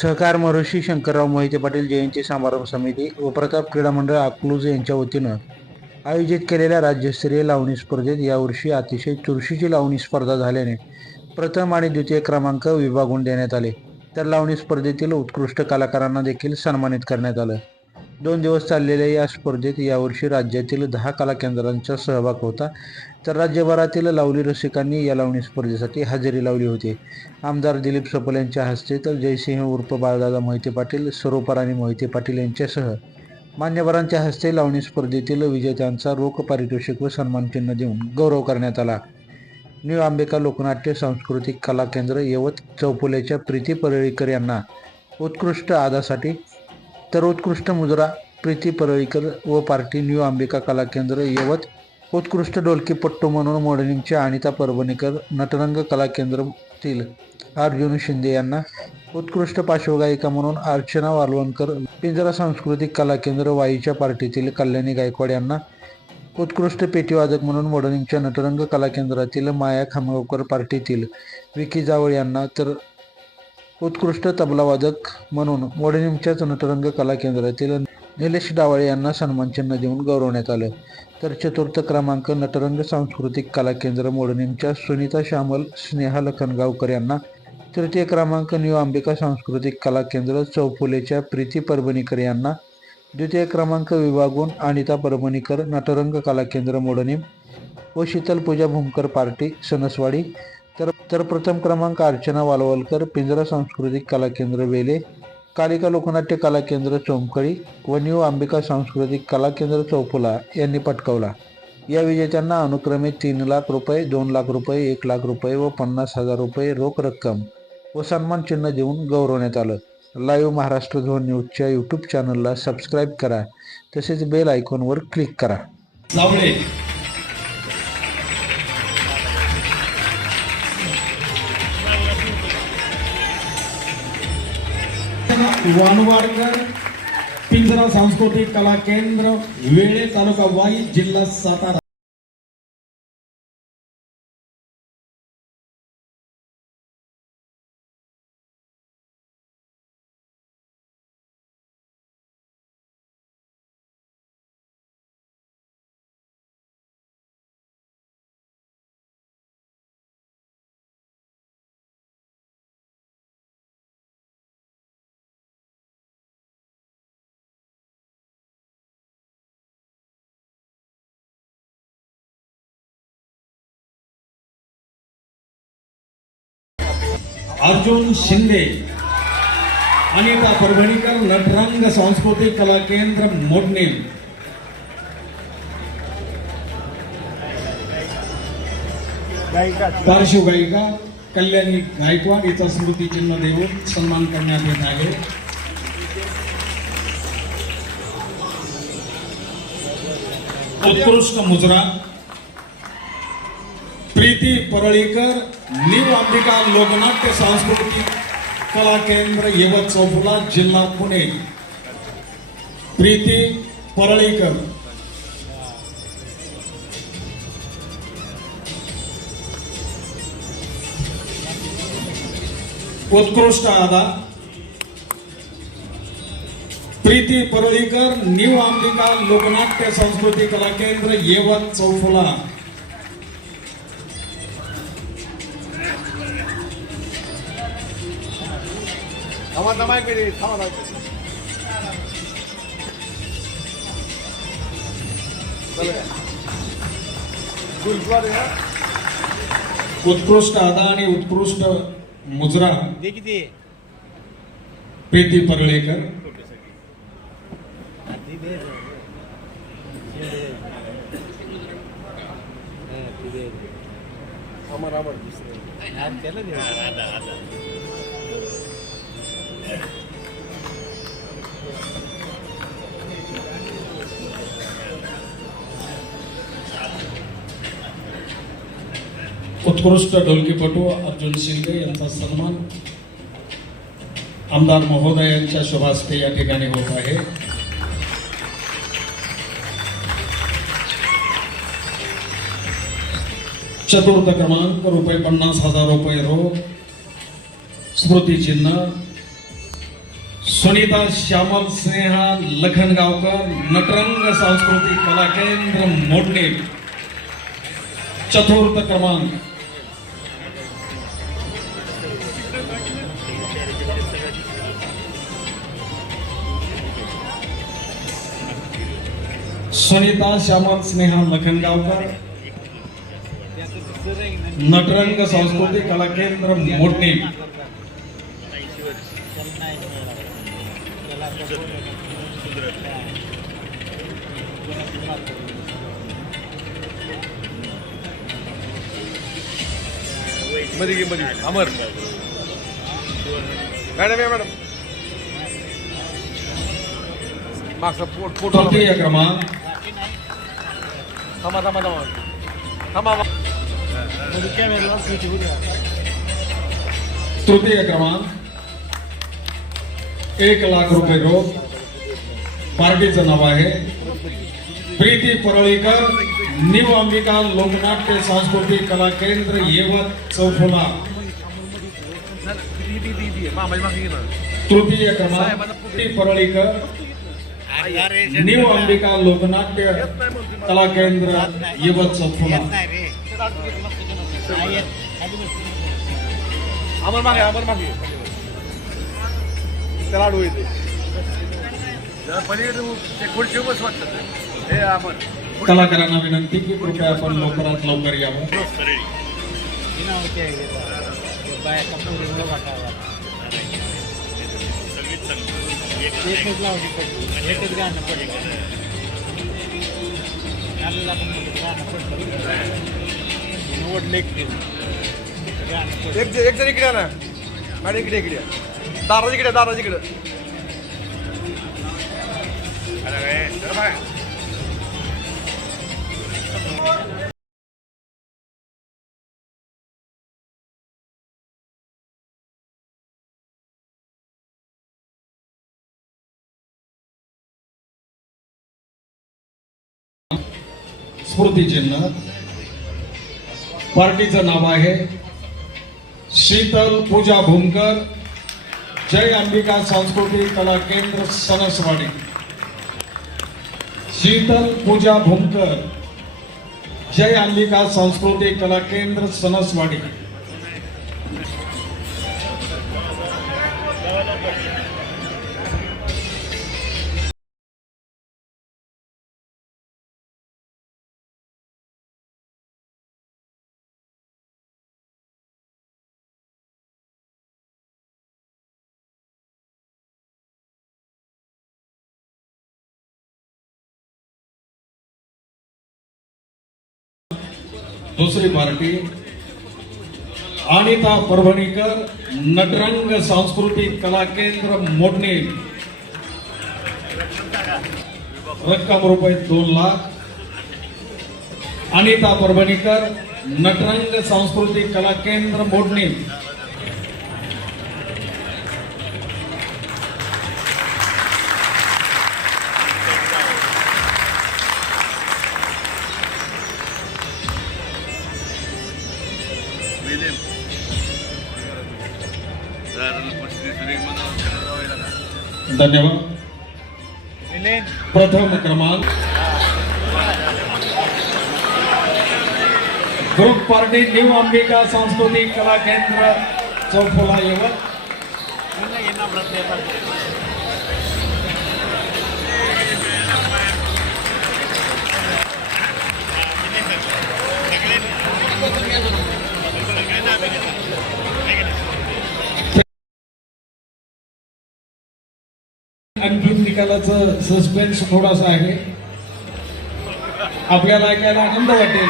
सहकार महर्षी शंकरराव मोहिते पाटील जयंती समारंभ समिती व प्रताप क्रीडा मंडळ अकलूज यांच्या वतीनं आयोजित केलेल्या राज्यस्तरीय लावणी स्पर्धेत यावर्षी अतिशय चुरशीची लावणी स्पर्धा झाल्याने प्रथम आणि द्वितीय क्रमांक विभागून देण्यात आले. तर लावणी स्पर्धेतील उत्कृष्ट कलाकारांना देखील सन्मानित करण्यात आलं. दोन दिवस चाललेल्या या स्पर्धेत यावर्षी राज्यातील दहा कला केंद्रांचा सहभाग होता. तर राज्यभरातील लावणी रसिकांनी या लावणी स्पर्धेसाठी हजेरी लावली होती. आमदार दिलीप सपल यांच्या हस्ते तर जयसिंह उर्फ बाळदादा मोहिते पाटील सरोपराणी मोहिते पाटील यांच्यासह मान्यवरांच्या हस्ते लावणी स्पर्धेतील विजेत्यांचा रोख पारितोषिक व सन्मानचिन्ह देऊन गौरव करण्यात आला. न्यू आंबेका लोकनाट्य सांस्कृतिक कला केंद्र यवत चौफुलेच्या प्रीती परळीकर यांना उत्कृष्ट आदासाठी तर उत्कृष्ट मुजरा प्रीती परळीकर व पार्टी न्यू अंबिका कला केंद्र यवत उत्कृष्ट डोलकीपट्टू म्हणून मॉडेलिंगचे अनिता परभणीकर नटरंग कला केंद्रातील अर्जुन शिंदे यांना उत्कृष्ट पार्श्वगायिका म्हणून अर्चना वालवणकर पिंजरा सांस्कृतिक कला केंद्र वाईच्या पार्टीतील कल्याणी गायकवाड यांना उत्कृष्ट पेटीवादक म्हणून मॉडेलिंगच्या नटरंग कला केंद्रातील माया खामगावकर पार्टीतील विकी जावळ यांना तर उत्कृष्ट तबलावादक म्हणून मोडणीमच्याच नटरंग कला केंद्रातील निलेश डावळे यांना सन्मानचिन्ह देऊन गौरवण्यात आलं. तर चतुर्थ क्रमांक नटरंग सांस्कृतिक कला केंद्र मोडणीमच्या सुनीता श्यामल स्नेहा लखनगावकर यांना तृतीय क्रमांक न्यू अंबिका सांस्कृतिक कला केंद्र चौफुलेच्या प्रीती परभणीकर यांना द्वितीय क्रमांक विभागून अनिता परभणीकर नटरंग कला केंद्र मोडणीम व शीतल पूजा भूमकर पार्टी सणसवाडी तर तर प्रथम क्रमांक अर्चना वालवलकर पिंजरा सांस्कृतिक कला केंद्र वेले कालिका लोकनाट्य कला केंद्र चोमकळी व न्यू अंबिका सांस्कृतिक कला केंद्र चौफुला यांनी पटकावला. या विजेत्यांना अनुक्रमे तीन लाख रुपये दोन लाख रुपये एक लाख रुपये व पन्नास हजार रुपये रोख रक्कम व सन्मान चिन्ह देऊन गौरवण्यात आलं. लाईव्ह महाराष्ट्र झोन न्यूजच्या यूट्यूब चॅनलला सबस्क्राईब करा. तसेच बेल आयकॉनवर क्लिक करा. जावळे वानवाडकर पिंजरा सांस्कृतिक कला केंद्र वेळे तालुका वाई जिल्हा सातारा अर्जुन शिंदे अनिता परभणीकर नटरंग सांस्कृतिक कला केंद्र मोडणे. पार्श्वगायिका कल्याणी गायकवाड हिचा स्मृतिचिन्ह देऊन सन्मान करण्यात येत आहे. उत्कृष्ट मुजरा. प्रीती परळीकर न्यू अंबिका लोकनाट्य सांस्कृतिक कला केंद्र यवत चौफुला जिल्हा पुणे. प्रीती परळीकर. उत्कृष्ट आदा. प्रीती परळीकर न्यू अंबिका लोकनाट्य संस्कृती कला केंद्र यवत चौफुला. थांबा थांबा. चला. गुरुद्वारे हा? उत्कृष्ट आदा आणि उत्कृष्ट मुजरा. प्रीती परळेकर. अमर अमर दुसरे त्याला उत्कृष्ट ढोलकीपटू अर्जुन शिंदे यांचा सन्मान आमदार महोदयांच्या शुभास्ते या ठिकाणी होत आहे. चतुर्थ क्रमांक रुपये पन्नास हजार रुपये रोख स्मृतिचिन्ह सुनीता श्यामल स्नेहा, लखन गांवकर, नटरंग सांस्कृतिक कला केंद्र, मोडणे. चतुर्थ क्रमांक. सुनीता श्यामल स्नेहा लखनगावकर नटरंग सांस्कृतिक कला केंद्र, मोडणे. मध्ये घे मध्ये अमर. मॅडम या मॅडम. मागचा पोट पोट क्रमांक. थांबा थांबा. थांबा थांबा. तृतीय क्रमांक. एक लाख रुपये रोख. पार्टीचं नाव आहे प्रीती परळीकर न्यू अंबिका लोकनाट्य सांस्कृतिक कला केंद्र येवत चौफुला. तृतीय क्रमांक प्रीती परळीकर न्यू अंबिका लोकनाट्य कला केंद्र येवत चौफुला. अमर मागे अमर मागे. त्याला अडवू येते. जरा पलीकडे ते खुर्ची बस वाटतं अमर कलाकारांना विनंती की कृपया आपण लवकरात लवकर यावं. एक जण इकडे ना. मॅडम इकडे इकडे दाराज इकडे दाराज इकडे. स्मृती पार्टीचं नाव आहे शीतल पूजा भूमकर. जय अंबिका सांस्कृतिक कला केंद्र सणसवाडी. शीतल पूजा भूमकर. जय अंबिका सांस्कृतिक कला केंद्र सणसवाडी दुसरी पार्टी, अनिता परभणीकर नटरंग सांस्कृतिक कला केंद्र मोडणे रक्कम रुपये दोन लाख। अनिता परभणीकर नटरंग सांस्कृतिक कला केंद्र मोडणे धन्यवाद. प्रथम क्रमांक. ग्रुप पार्टी न्यू अंबिका सांस्कृतिक कला केंद्र चौफुला यवत. निकालाचं सस्पेन्स थोडासा आहे. आपल्याला ऐकायला आनंद वाटेल.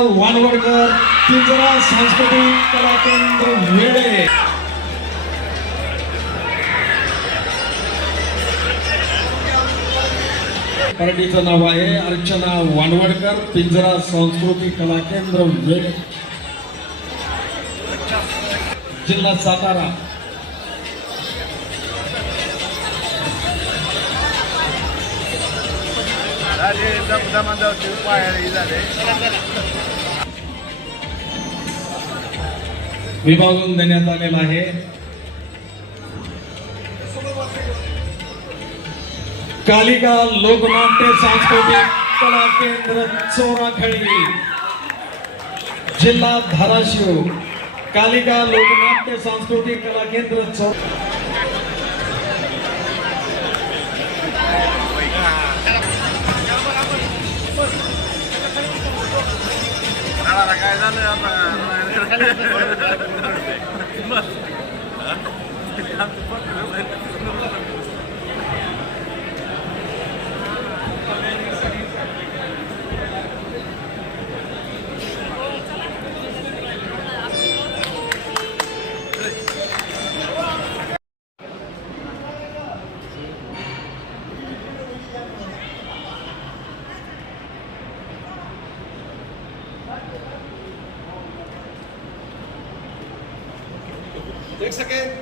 वानवडकर पिंजरा सांस्कृतिक कला केंद्र वेळे पार्टीचं नाव आहे. अर्चना वानवडकर पिंजरा सांस्कृतिक कला केंद्र वेळ जिल्हा सातारा. विभागून देण्यात आलेला आहे. कालिका लोकनाट्य सांस्कृतिक कला केंद्र चोराखळी जिल्हा धाराशिव. कालिका लोकनाट्य सांस्कृतिक कला केंद्र चोर Wait a second.